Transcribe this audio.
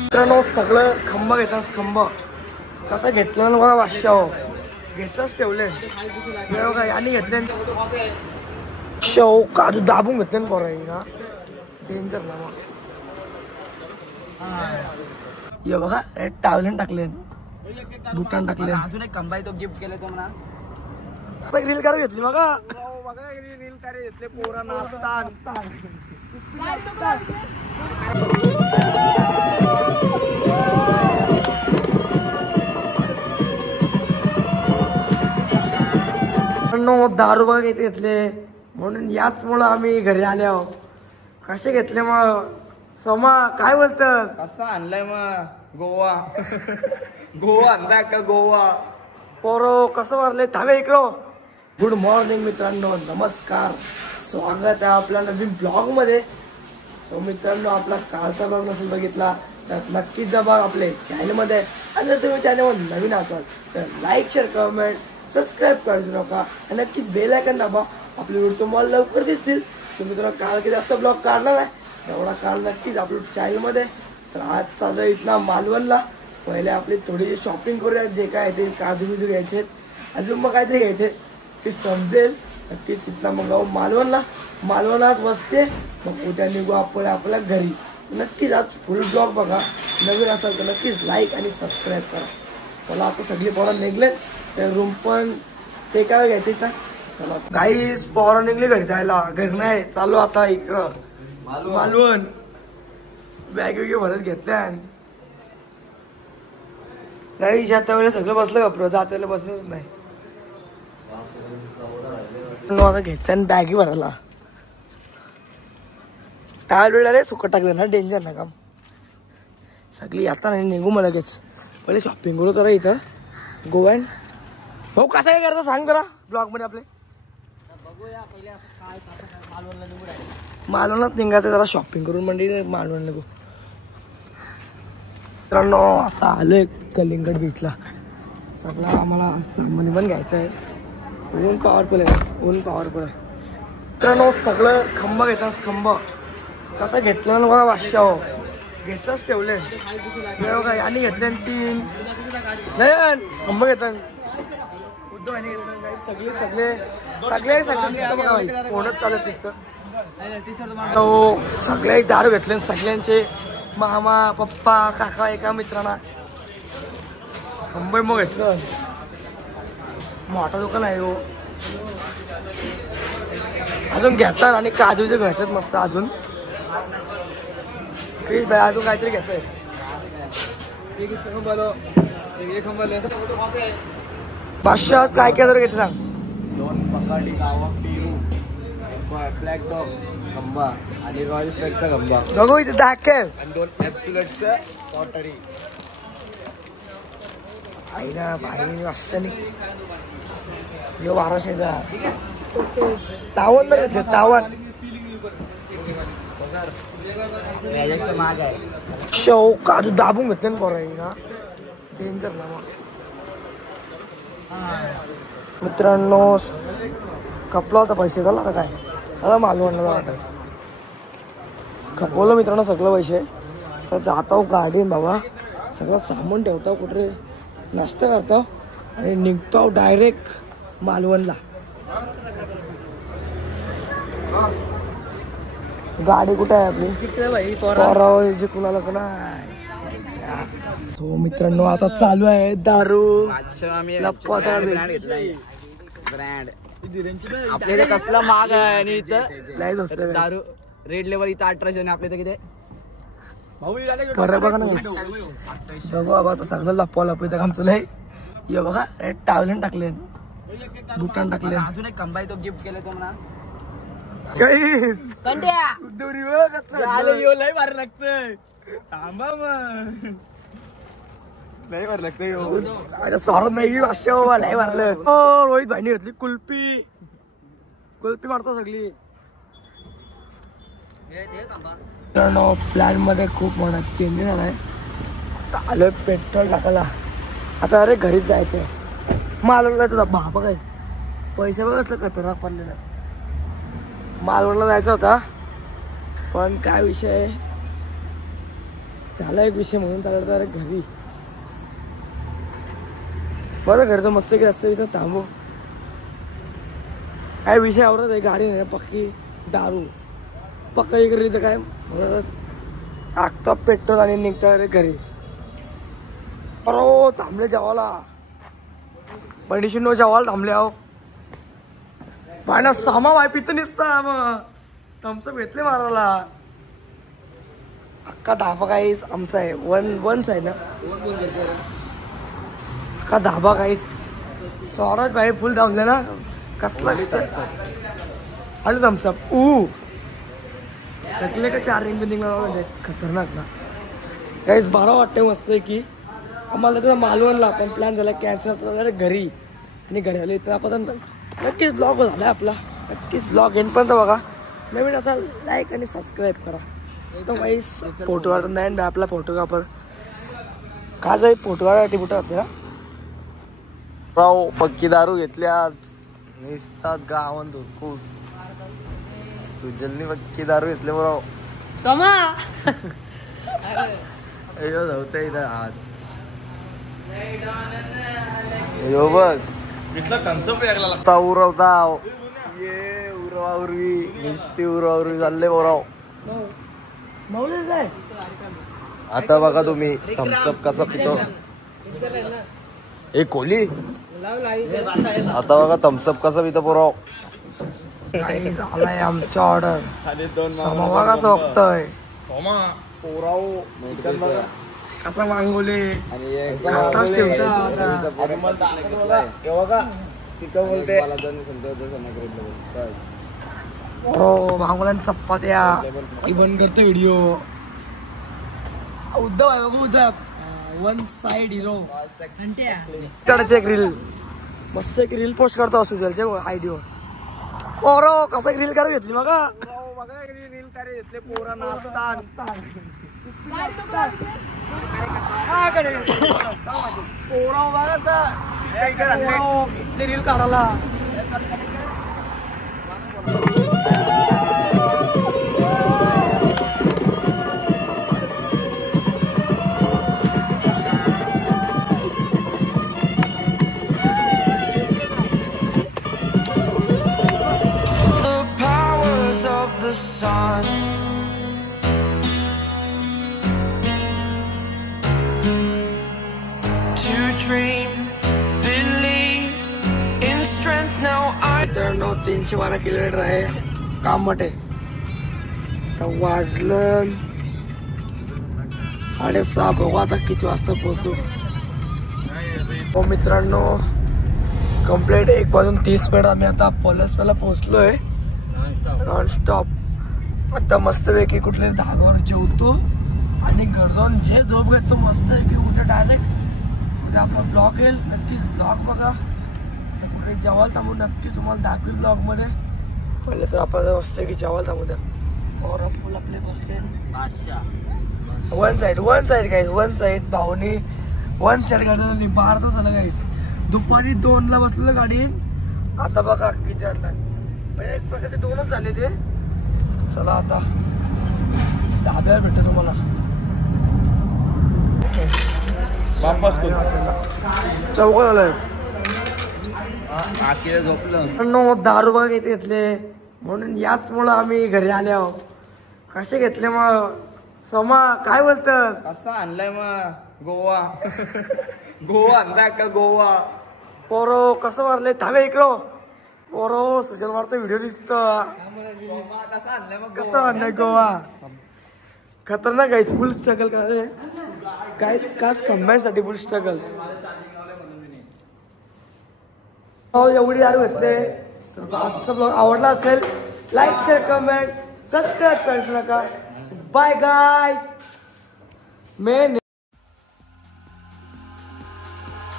मित्रांनो सगळं खंबा घेतात. खंबा कसा घेतला ना बघा, वाशाव घेतच ठेवले बघा. याने घेतले शव काजू दाबून घेतले बरं ना, डेंजर ना. मग ये बघा टावलन टाकले, बुटान टाकले. अजून एक खंबा तो गिफ्ट केले तो म्हणा. रील करायला घेतली बघा. रील करे घेतले पोरा नाचतात. दारू बघा किती घेतले, म्हणून याचमुळं आम्ही घरी आले आहो. कसे घेतले मग सोमा, काय बोलतस? कसा आणलाय मग गोवा? गोवा आणलाय का गोवा? पोरो कसं मारले थांबे इकडो. गुड मॉर्निंग मित्रांनो, नमस्कार, स्वागत आहे आपल्या नवीन ब्लॉग मध्ये. सो मित्रांनो, आपला कालचा ब्लॉग नसेल बघितला तर नक्कीच जा बघा आपल्या चॅनल मध्ये. आणि जर तुम्ही चॅनलवर नवीन असाल तर लाईक, शेअर, कमेंट, सबस्क्राईब करायचं नका आणि नक्कीच बेल आयकॉन दाबा. आपले व्हिडिओ तुम्हाला लवकर दिसतील. तर मित्रांनो, काल की जास्त ब्लॉग काढणार आहे, एवढा काळ नक्कीच आपल्या चॅनल मध्ये. तर आज चालू आहे इथला मालवणला. पहिले आपली थोडी शॉपिंग करूया, जे काय ते काजू बिजू घ्यायचे, अजून मग काहीतरी घ्यायचे ते समजेल. नक्कीच तिथला मग जाऊ मालवणला. मालवणात बसते मग उद्या निघू आपण आपल्या घरी. नक्कीच आज फुल ब्लॉग बघा. नवीन असाल तर नक्कीच लाईक आणि सबस्क्राईब करा. चला आता सगळी पोरं निघले, ते रूम पण ते काय घ्यायचे का. चला गाईस, पोरं निघली घरी जायला. घरी नाही चालू आता इकडं मालवण. बॅग वगैरे भरत घेतल्या गाईस. आता वेळेला सगळं बसलं का, जात वेळेला बसलंच नाही. आता घेतल्या बॅगी भरायला. टायर वेळ रे सुकट टाकलं ना, डेंजर ना काम. सगळी आता नाही निघू मला लगेच. पहिले शॉपिंग करू जरा इथं गोव्यान. भाऊ कसं काय करता सांग जरा ब्लॉग मध्ये आपले. मालवणात निघायचं, जरा शॉपिंग करून म्हणजे मालवण निघू. मित्रांनो, आता आलोय कलिंगड बीचला. सगळं आम्हाला सामान पण घ्यायचं आहे. ऊन पॉवरफुल आहे, ऊन पॉवरफुल आहे. मित्रांनो सगळं खंबा घेतात. खंबा कसा घेतला ना बघा, वाशाव घेतच ठेवले बघा. याने घेतले 3 नाही खंबा घेतात. उद्धव याने घेतलं. सगळे सगळे सगळे सगळे बघा, फोनच चालत दिसतं. तो सगळे दारू घेतले, सगळ्यांचे मामा, पप्पा, काका, एका मित्रांना खंबा मग घेतलं. मोठा दुकान आहे हो. अजून घेतात आणि काजूचे घ्यायचं मस्त. अजून क्रिश भाई अजून काहीतरी घेतोय. बादशाहात काय काय जर घेतलं सांग. 2 पकाडी गावा पिरू, फ्लॅग टॉप खंबा आणि रॉयल स्ट्राईकचा खंबा. बघू इथे दाखव. आणि 2 ॲब्सोल्यूटचं पॉटरी. आई ना भाई वाशाने यो 1200चा तावण तर घेतलं. तावण माग आहे. शव काजू दाबून घेतले बरं ना, डेंजर ना. मग मित्रांनो खपला होता पैसे, झाला का काय चला मालवणला वाटत खपवलं मित्रांनो सगळं पैसे. तर जातो गाडीन बाबा, सगळं सामान ठेवतो कुठे, नाश्ता करतो आणि निघतो डायरेक्ट मालवणला. गाडी कुठे आहे आपली पोराव कुणाला का नाही. तो मित्रांनो आता चालू आहे दारू ब्रँड. आपल्याला कसला माग आहे आणि इथं दारू रेड लेवल इथं 1800 आणि आपल्या इथं किती बरं बघा ना. बघू बाबा आता सगळं लपवा लपवायचं काम चालू आहे. ये बघा टावलन टाकले, बुटान टाकले. अजून एक खंबा तो गिफ्ट केले तो म्हणा. काही लय भारी लागतंय. थांबा मग, लय भारी लागतंय. सॉरत नाही वाश्य बाबा, लय मारलं. रोहित भाईने घेतली कुल्फी. कुल्फी मारतो सगळी. प्लॅन मध्ये खूप मोठा चेंज झालाय. आलोय पेट्रोल टाकायला. आता अरे घरीच जायचंय. मालवणला जायचं बाबा, काय पैसे बघ असलं खतरनाक पडलेलं. मालवणला जायचं होता पण काय विषय झाला एक विषय म्हणून चालत घरी बरं घरचं मस्त की असतं इथं थांबू काय विषय आवडत आहे गाडी नाही पक्की दारू पक्का इकडे इथं काय म्हणतात टाकतो पेट्रोल आणि निघतो घरी अरे थांबले जेवायला पंडिशींनो जेवायला थांबले आहो पाहिना सामा वाय पितं निसता मग थम्सअप घेतले मारायला अख्खा धाबा काहीच आमचा आहे वन्स आहे ना अख्खा धाबा काहीच स्वराज भाई फुल थांबले ना कसला आलं थम्सअप शकले का 4 रिंग बिंग म्हणजे खतरनाक ना काहीच 12 वाटते मस्त आहे की आम्हाला त्याचा मालवणला पण प्लॅन झाला कॅन्सल घरी आणि घरी आले इथं आपण नक्कीच ब्लॉग झाला आपला नक्कीच ब्लॉग एंडपर्यंत बघा नवीन असा लाईक आणि सबस्क्राईब करा एकदम काही फोटो काढतो नाही आपला फोटो कापर का जाई फोटो काढायसाठी कुठं असते ना राव पक्की दारू घेतल्या निसतात गावन धुरकूस सुजलनी पक्की दारू घेतले बरं समा धावता इथं आज यो बघ आता उरवता ये उरवाउरवी निसती उरवाउरवी चालले बोराव आता बघा तुम्ही थम्सअप कसा पितो ए कोली आता बघा थम्सअप कसा पितो बोराव आलाय आमचा ऑर्डर समा कसं बघतोय पोराव चिकन बघा कसा मागवले चिकन बोलते हो मागवल्यांच्या चपात्या इव्हन करतो व्हिडिओ उद्धव आहे बघा उद्धव 1 साइड हिरो कडचे एक रील मस्त एक रील पोस्ट करतो सुजलच्या आयडीवर पोरो कसं रील करायला घेतली बघा रील करे घेतले पोरा नाचतात पोरा बघा रील काढायला The sun to dream, believe in strength. Now I मित्रांनो 312 किलोमीटर आहे कामटे तर वाजलं 6:30 बघू आता किती वाजता पोहोचू हो मित्रांनो कंप्लीट 1:30 आम्ही आता पलसला पोहोचलोय नॉनस्टॉप आता मस्तपैकी कुठल्या धाब्यावर जेवतो आणि घर जाऊन जे झोप घेतो मस्तपैकी उद्या डायरेक्ट उद्या आपला ब्लॉग येईल नक्कीच ब्लॉग बघा तर कुठे जेवायला थांबू नक्कीच तुम्हाला दाखवेल ब्लॉगमध्ये पहिले तर आपण मस्तपैकी जेवायला थांबू द्या और फुल आपले बसले one side guys one side भाऊनी वन साईड गाडी बारता झालं गाईज दुपारी 2ला बसलेलं गाडी आता बघा किती वाजला एक प्रकारचे 2च झाले ते चला आता धाब्यावर भेटतो तुम्हाला चौक झालंय झोपलं दारू बघा किती घेतले म्हणून याचमुळं आम्ही घरी आले आहो कसे घेतले मग समा काय बोलतस कसा आणलाय मग गोवा गोवा आणलाय का गोवा पोरो कसं मारले थांबे इकडं पोरो सोशल मारतो व्हिडिओ दिसतो कसं आणलंय गोवा खतरनाक गाईस फुल स्ट्रगल करायला गाईस खास कंबाईनसाठी फुल स्ट्रगल हो एवढी दारू घेतले तर आजचा ब्लॉग आवडला असेल लाईक शेअर कमेंट सबस्क्राईब करायचं नका बाय गाईस मेन